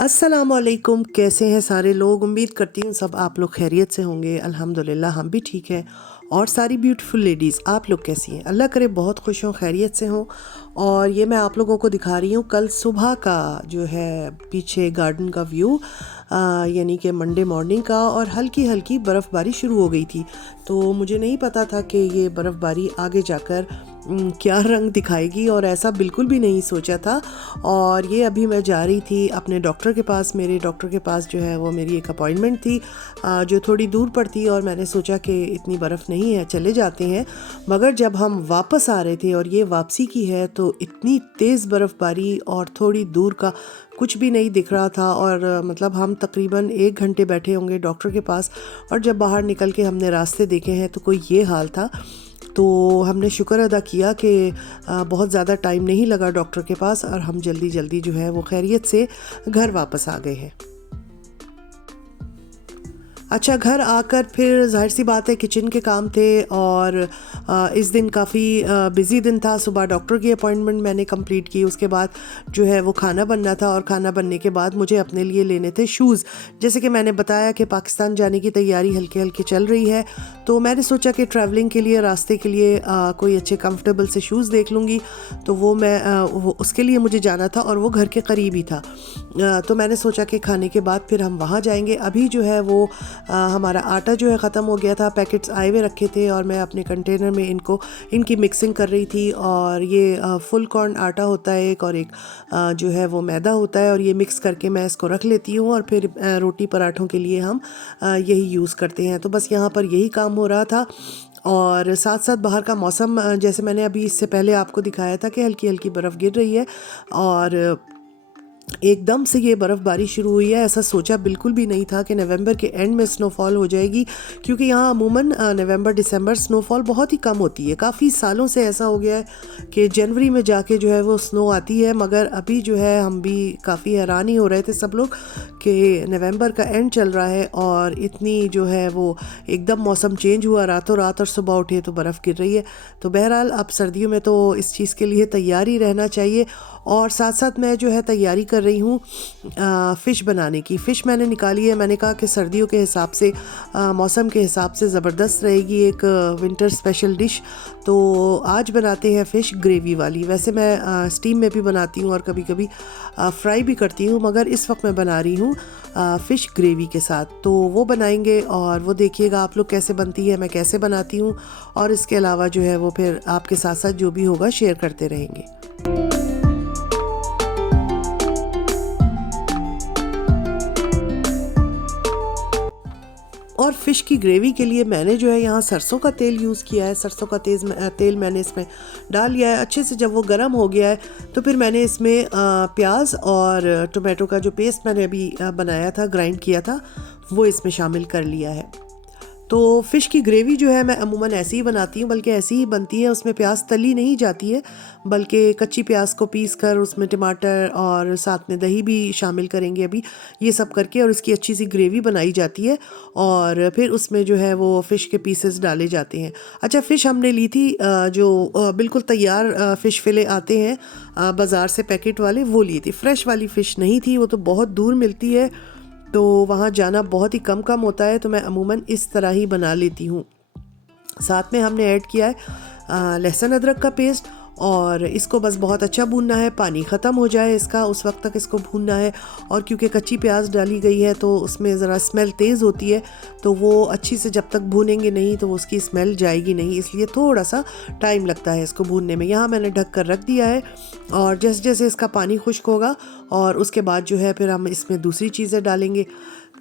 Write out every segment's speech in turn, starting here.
अस्सलामुअलैकुम, कैसे हैं सारे लोग। उम्मीद करती हूँ सब आप लोग खैरियत से होंगे। अल्हम्दुलिल्लाह हम भी ठीक हैं। और सारी ब्यूटीफुल लेडीज़ आप लोग कैसी हैं? अल्लाह करे बहुत खुश हों, खैरियत से हों। और ये मैं आप लोगों को दिखा रही हूँ कल सुबह का जो है पीछे गार्डन का व्यू, यानी कि मंडे मॉर्निंग का। और हल्की हल्की बर्फ़बारी शुरू हो गई थी, तो मुझे नहीं पता था कि ये बर्फ़बारी आगे जाकर क्या रंग दिखाएगी, और ऐसा बिल्कुल भी नहीं सोचा था। और ये अभी मैं जा रही थी अपने डॉक्टर के पास। मेरे डॉक्टर के पास जो है वो मेरी एक अपॉइंटमेंट थी जो थोड़ी दूर पड़ती, और मैंने सोचा कि इतनी बर्फ़ नहीं है, चले जाते हैं। मगर जब हम वापस आ रहे थे और ये वापसी की है, तो इतनी तेज़ बर्फ़बारी और थोड़ी दूर का कुछ भी नहीं दिख रहा था। और मतलब हम तकरीबन 1 घंटे बैठे होंगे डॉक्टर के पास, और जब बाहर निकल के हमने रास्ते देखे हैं तो कोई ये हाल था। तो हमने शुक्र अदा किया कि बहुत ज़्यादा टाइम नहीं लगा डॉक्टर के पास, और हम जल्दी जल्दी जो है वो खैरियत से घर वापस आ गए हैं। अच्छा, घर आकर फिर ज़ाहिर सी बात है किचन के काम थे, और इस दिन काफ़ी बिज़ी दिन था। सुबह डॉक्टर की अपॉइंटमेंट मैंने कंप्लीट की, उसके बाद जो है वो खाना बनना था, और खाना बनने के बाद मुझे अपने लिए लेने थे शूज़। जैसे कि मैंने बताया कि पाकिस्तान जाने की तैयारी हल्की हल्की चल रही है, तो मैंने सोचा कि ट्रैवलिंग के लिए, रास्ते के लिए कोई अच्छे कंफर्टेबल से शूज़ देख लूँगी। तो वो उसके लिए मुझे जाना था, और वो घर के करीब ही था। तो मैंने सोचा कि खाने के बाद फिर हम वहाँ जाएंगे। अभी जो है वो हमारा आटा जो है ख़त्म हो गया था, पैकेट्स आए हुए रखे थे, और मैं अपने कंटेनर में इनकी मिक्सिंग कर रही थी। और ये फुल कॉर्न आटा होता है एक, और एक जो है वो मैदा होता है, और ये मिक्स करके मैं इसको रख लेती हूँ, और फिर रोटी पराठों के लिए हम यही यूज़ करते हैं। तो बस यहाँ पर यही काम हो रहा था। और साथ साथ बाहर का मौसम, जैसे मैंने अभी इससे पहले आपको दिखाया था कि हल्की हल्की बर्फ़ गिर रही है, और एकदम से ये बर्फ़बारी शुरू हुई है। ऐसा सोचा बिल्कुल भी नहीं था कि नवंबर के एंड में स्नोफॉल हो जाएगी, क्योंकि यहाँ अमूमन नवंबर दिसंबर स्नोफॉल बहुत ही कम होती है। काफ़ी सालों से ऐसा हो गया है कि जनवरी में जाके जो है वो स्नो आती है, मगर अभी जो है हम भी काफ़ी हैरान ही हो रहे थे सब लोग कि नवंबर का एंड चल रहा है, और इतनी जो है वो एकदम मौसम चेंज हुआ रातों रात, और सुबह उठे तो बर्फ़ गिर रही है। तो बहरहाल अब सर्दियों में तो इस चीज़ के लिए तैयार ही रहना चाहिए। और साथ साथ मैं जो है तैयारी कर रही हूँ फ़िश बनाने की। फ़िश मैंने निकाली है। मैंने कहा कि सर्दियों के हिसाब से, मौसम के हिसाब से ज़बरदस्त रहेगी एक विंटर स्पेशल डिश। तो आज बनाते हैं फ़िश ग्रेवी वाली। वैसे मैं स्टीम में भी बनाती हूँ और कभी कभी फ्राई भी करती हूँ, मगर इस वक्त मैं बना रही हूँ फ़िश ग्रेवी के साथ। तो वो बनाएंगे, और वो देखिएगा आप लोग कैसे बनती है, मैं कैसे बनाती हूँ। और इसके अलावा जो है वो फिर आपके साथ साथ जो भी होगा शेयर करते रहेंगे। और फ़िश की ग्रेवी के लिए मैंने जो है यहाँ सरसों का तेल यूज़ किया है। सरसों का तेल मैंने इसमें डाल लिया है अच्छे से। जब वो गर्म हो गया है तो फिर मैंने इसमें प्याज और टोमेटो का जो पेस्ट मैंने अभी बनाया था, ग्राइंड किया था, वो इसमें शामिल कर लिया है। तो फ़िश की ग्रेवी जो है मैं अमूमन ऐसे ही बनाती हूँ, बल्कि ऐसी ही बनती है। उसमें प्याज तली नहीं जाती है, बल्कि कच्ची प्याज को पीस कर उसमें टमाटर और साथ में दही भी शामिल करेंगे अभी, ये सब करके, और इसकी अच्छी सी ग्रेवी बनाई जाती है। और फिर उसमें जो है वो फ़िश के पीसेस डाले जाते हैं। अच्छा, फ़िश हमने ली थी जो बिल्कुल तैयार फ़िश फिले आते हैं बाज़ार से, पैकेट वाले, वो ली थी। फ्रेश वाली फ़िश नहीं थी, वो तो बहुत दूर मिलती है, तो वहाँ जाना बहुत ही कम कम होता है। तो मैं अमूमन इस तरह ही बना लेती हूँ। साथ में हमने ऐड किया है लहसुन अदरक का पेस्ट, और इसको बस बहुत अच्छा भूनना है, पानी ख़त्म हो जाए इसका, उस वक्त तक इसको भूनना है। और क्योंकि कच्ची प्याज डाली गई है तो उसमें ज़रा स्मेल तेज़ होती है, तो वो अच्छी से जब तक भूनेंगे नहीं तो उसकी स्मेल जाएगी नहीं, इसलिए थोड़ा सा टाइम लगता है इसको भूनने में। यहाँ मैंने ढक कर रख दिया है, और जैसे जैसे इसका पानी खुश्क होगा, और उसके बाद जो है फिर हम इसमें दूसरी चीज़ें डालेंगे।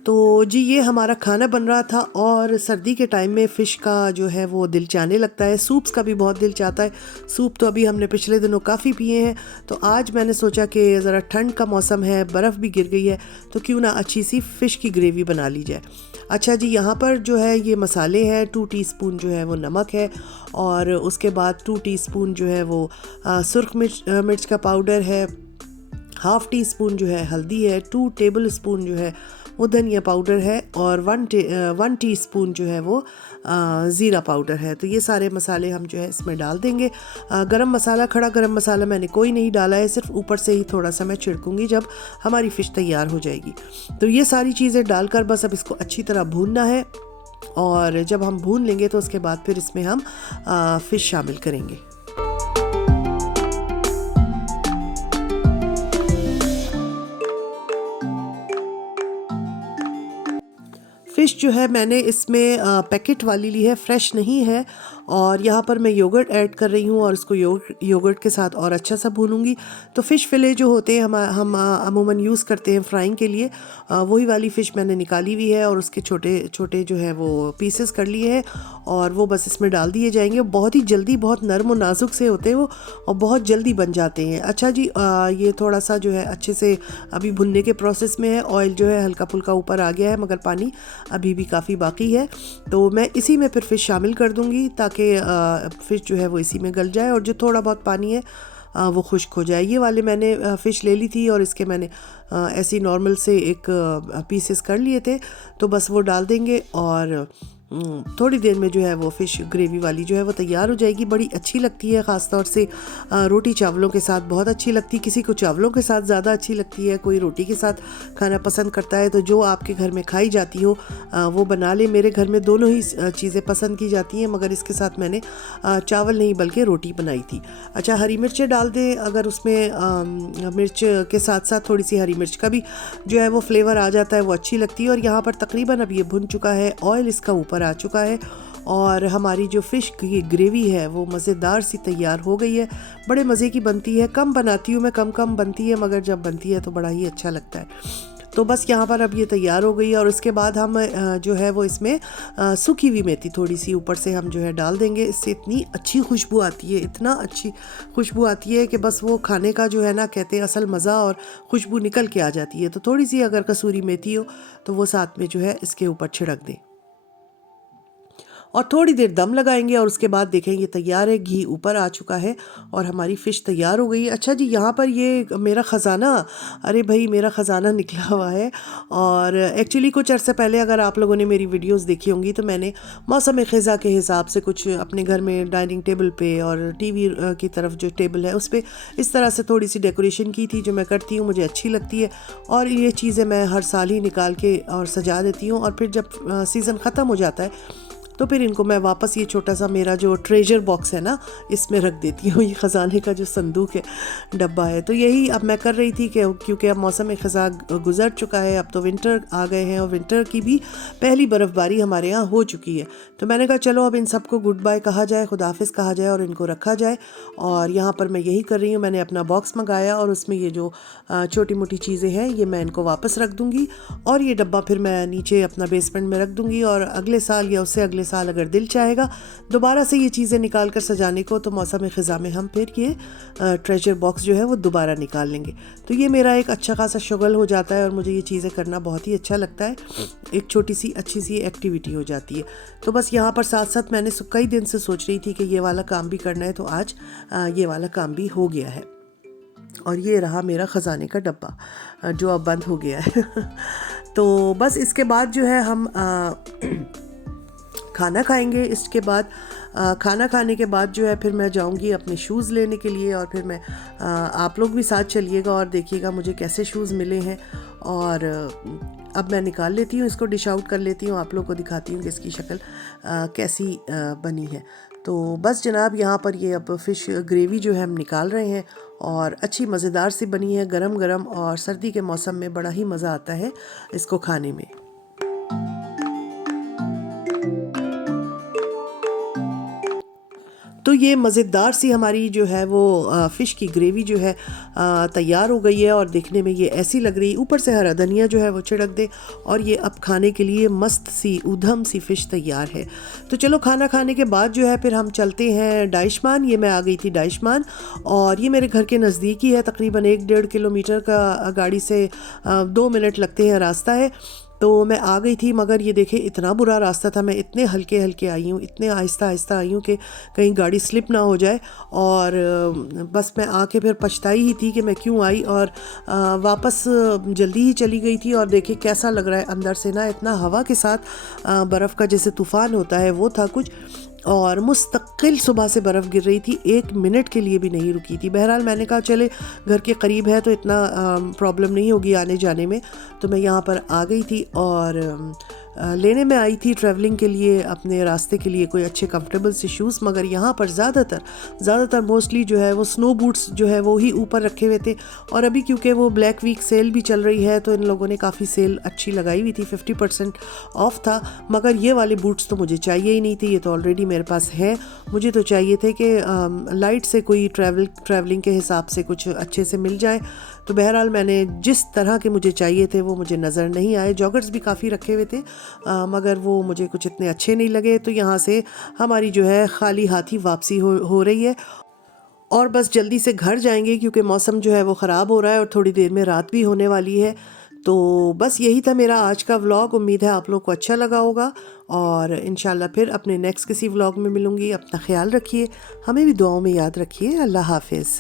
तो जी, ये हमारा खाना बन रहा था। और सर्दी के टाइम में फ़िश का जो है वो दिल चाहने लगता है, सूप्स का भी बहुत दिल चाहता है। सूप तो अभी हमने पिछले दिनों काफ़ी पिए हैं, तो आज मैंने सोचा कि ज़रा ठंड का मौसम है, बर्फ़ भी गिर गई है, तो क्यों ना अच्छी सी फ़िश की ग्रेवी बना ली जाए। अच्छा जी, यहाँ पर जो है ये मसाले हैं, 2 टीस्पून जो है वो नमक है, और उसके बाद 2 टीस्पून जो है वो सुर्ख मिर्च का पाउडर है, ½ टी स्पून जो है हल्दी है, 2 टेबल स्पून जो है वो धनिया पाउडर है, और 1 टीस्पून जो है वो ज़ीरा पाउडर है। तो ये सारे मसाले हम जो है इसमें डाल देंगे। गरम मसाला, खड़ा गरम मसाला मैंने कोई नहीं डाला है, सिर्फ ऊपर से ही थोड़ा सा मैं छिड़कूंगी जब हमारी फ़िश तैयार हो जाएगी। तो ये सारी चीज़ें डालकर बस अब इसको अच्छी तरह भूनना है, और जब हम भून लेंगे तो उसके बाद फिर इसमें हम फ़िश शामिल करेंगे। फ़िश जो है मैंने इसमें पैकेट वाली ली है, फ्रेश नहीं है। और यहाँ पर मैं योगर्ट ऐड कर रही हूँ और इसको योगर्ट के साथ और अच्छा सा भूनूंगी। तो फ़िश फिले जो होते हैं हम अमूमन यूज़ करते हैं फ्राइंग के लिए, वही वाली फ़िश मैंने निकाली हुई है और उसके छोटे छोटे जो है वो पीसेस कर लिए हैं, और वो बस इसमें डाल दिए जाएंगे। बहुत ही जल्दी, बहुत नरम और नाजुक से होते हैं वो, और बहुत जल्दी बन जाते हैं। अच्छा जी, ये थोड़ा सा जो है अच्छे से अभी भुनने के प्रोसेस में है। ऑयल जो है हल्का फुल्का ऊपर आ गया है, मगर पानी अभी भी काफ़ी बाकी है। तो मैं इसी में फिर फ़िश शामिल कर दूंगी ताकि फ़िश जो है वो इसी में गल जाए, और जो थोड़ा बहुत पानी है वो खुश्क हो जाए। ये वाले मैंने फ़िश ले ली थी और इसके मैंने ऐसी नॉर्मल से एक पीसेस कर लिए थे। तो बस वो डाल देंगे और थोड़ी देर में जो है वो फ़िश ग्रेवी वाली जो है वो तैयार हो जाएगी। बड़ी अच्छी लगती है, ख़ास तौर से रोटी चावलों के साथ बहुत अच्छी लगती है। किसी को चावलों के साथ ज़्यादा अच्छी लगती है, कोई रोटी के साथ खाना पसंद करता है। तो जो आपके घर में खाई जाती हो वो बना ले। मेरे घर में दोनों ही चीज़ें पसंद की जाती हैं, मगर इसके साथ मैंने चावल नहीं बल्कि रोटी बनाई थी। अच्छा, हरी मिर्चें डाल दें अगर उसमें मिर्च के साथ साथ थोड़ी सी हरी मिर्च का भी जो है वो फ्लेवर आ जाता है, वो अच्छी लगती है। और यहाँ पर तकरीबन अब ये भुन चुका है, ऑयल इसका ऊपर आ चुका है, और हमारी जो फ़िश की ग्रेवी है वो मज़ेदार सी तैयार हो गई है। बड़े मज़े की बनती है। कम बनाती हूँ मैं, कम बनती है, मगर जब बनती है तो बड़ा ही अच्छा लगता है। तो बस यहाँ पर अब ये तैयार हो गई है, और उसके बाद हम जो है वो इसमें सूखी हुई मेथी थोड़ी सी ऊपर से हम जो है डाल देंगे। इससे इतनी अच्छी खुशबू आती है, इतना अच्छी खुशबू आती है कि बस वो खाने का जो है ना, कहते हैं असल मज़ा और खुशबू निकल के आ जाती है। तो थोड़ी सी अगर कसूरी मेथी हो तो वो साथ में जो है इसके ऊपर छिड़क दें, और थोड़ी देर दम लगाएंगे, और उसके बाद देखेंगे तैयार है। घी ऊपर आ चुका है और हमारी फ़िश तैयार हो गई है। अच्छा जी, यहाँ पर ये मेरा ख़जाना, अरे भाई मेरा ख़जाना निकला हुआ है। और एक्चुअली कुछ अर्से पहले अगर आप लोगों ने मेरी वीडियोस देखी होंगी तो मैंने मौसम ख़ज़ा के हिसाब से कुछ अपने घर में डाइनिंग टेबल पे और टीवी की तरफ जो टेबल है उस पर इस तरह से थोड़ी सी डेकोरेशन की थी, जो मैं करती हूँ, मुझे अच्छी लगती है। और ये चीज़ें मैं हर साल ही निकाल के और सजा देती हूँ, और फिर जब सीज़न ख़त्म हो जाता है तो फिर इनको मैं वापस ये छोटा सा मेरा जो ट्रेजर बॉक्स है ना, इसमें रख देती हूँ। ये ख़जाने का जो संदूक है, डब्बा है। तो यही अब मैं कर रही थी कि क्योंकि अब मौसम ख़ज़ा गुज़र चुका है, अब तो विंटर आ गए हैं, और विंटर की भी पहली बर्फ़बारी हमारे यहाँ हो चुकी है। तो मैंने कहा चलो अब इन सबको गुड बाय कहा जाए, खुदाफिज़ कहा जाए, और इनको रखा जाए। और यहाँ पर मैं यही कर रही हूँ। मैंने अपना बॉक्स मंगाया और उसमें ये जो छोटी मोटी चीज़ें हैं ये मैं इनको वापस रख दूँगी, और ये डब्बा फिर मैं नीचे अपना बेसमेंट में रख दूँगी। और अगले साल या उससे अगले साल अगर दिल चाहेगा दोबारा से ये चीज़ें निकाल कर सजाने को, तो मौसम ख़ज़ा में हम फिर ये ट्रेजर बॉक्स जो है वो दोबारा निकाल लेंगे। तो ये मेरा एक अच्छा खासा शुगल हो जाता है, और मुझे ये चीज़ें करना बहुत ही अच्छा लगता है। एक छोटी सी अच्छी सी एक्टिविटी हो जाती है। तो बस यहाँ पर साथ साथ मैंने कई दिन से सोच रही थी कि ये वाला काम भी करना है, तो आज ये वाला काम भी हो गया है। और ये रहा मेरा ख़जाने का डब्बा जो अब बंद हो गया है। तो बस इसके बाद जो है हम खाना खाएंगे। इसके बाद खाना खाने के बाद जो है फिर मैं जाऊंगी अपने शूज़ लेने के लिए, और फिर मैं आप लोग भी साथ चलिएगा और देखिएगा मुझे कैसे शूज़ मिले हैं। और अब मैं निकाल लेती हूँ इसको, डिश आउट कर लेती हूँ, आप लोग को दिखाती हूँ कि इसकी शक्ल कैसी बनी है। तो बस जनाब, यहाँ पर ये अब फ़िश ग्रेवी जो है हम निकाल रहे हैं, और अच्छी मज़ेदार सी बनी है, गरम गरम, और सर्दी के मौसम में बड़ा ही मज़ा आता है इसको खाने में। तो ये मज़ेदार सी हमारी जो है वो फ़िश की ग्रेवी जो है तैयार हो गई है, और देखने में ये ऐसी लग रही। ऊपर से हरा धनिया जो है वो छिड़क दे, और ये अब खाने के लिए मस्त सी उधम सी फ़िश तैयार है। तो चलो खाना खाने के बाद जो है फिर हम चलते हैं डाइशमान। ये मैं आ गई थी डाइशमान, और ये मेरे घर के नज़दीक ही है, तकरीबन 1-1.5 किलोमीटर का गाड़ी से 2 मिनट लगते हैं रास्ता है। तो मैं आ गई थी, मगर ये देखें इतना बुरा रास्ता था, मैं इतने हल्के हल्के आई हूँ, इतने आहिस्ता आहिस्ता आई हूँ कि कहीं गाड़ी स्लिप ना हो जाए। और बस मैं आके फिर पछताई ही थी कि मैं क्यों आई, और वापस जल्दी ही चली गई थी। और देखिए कैसा लग रहा है अंदर से ना, इतना हवा के साथ बर्फ़ का जैसे तूफ़ान होता है वो था कुछ, और मुस्तकिल सुबह से बर्फ़ गिर रही थी, 1 मिनट के लिए भी नहीं रुकी थी। बहरहाल मैंने कहा चले घर के करीब है तो इतना प्रॉब्लम नहीं होगी आने जाने में, तो मैं यहाँ पर आ गई थी। और लेने में आई थी ट्रैवलिंग के लिए, अपने रास्ते के लिए कोई अच्छे कंफर्टेबल से शूज़, मगर यहाँ पर ज़्यादातर मोस्टली जो है वो स्नो बूट्स जो है वो ही ऊपर रखे हुए थे। और अभी क्योंकि वो ब्लैक वीक सेल भी चल रही है तो इन लोगों ने काफ़ी सेल अच्छी लगाई हुई थी, 50% ऑफ था। मगर ये वाले बूट्स तो मुझे चाहिए ही नहीं थे, ये तो ऑलरेडी मेरे पास है। मुझे तो चाहिए थे कि लाइट से कोई ट्रैवलिंग के हिसाब से कुछ अच्छे से मिल जाए। तो बहरहाल मैंने जिस तरह के मुझे चाहिए थे वो मुझे नज़र नहीं आए। जॉगर्स भी काफ़ी रखे हुए थे, मगर वो मुझे कुछ इतने अच्छे नहीं लगे। तो यहाँ से हमारी जो है खाली हाथ ही वापसी हो रही है, और बस जल्दी से घर जाएंगे क्योंकि मौसम जो है वो ख़राब हो रहा है और थोड़ी देर में रात भी होने वाली है। तो बस यही था मेरा आज का व्लॉग। उम्मीद है आप लोग को अच्छा लगा होगा, और इंशाल्लाह फिर अपने नेक्स्ट किसी व्लॉग में मिलूँगी। अपना ख्याल रखिए, हमें भी दुआओं में याद रखिए। अल्लाह हाफिज़।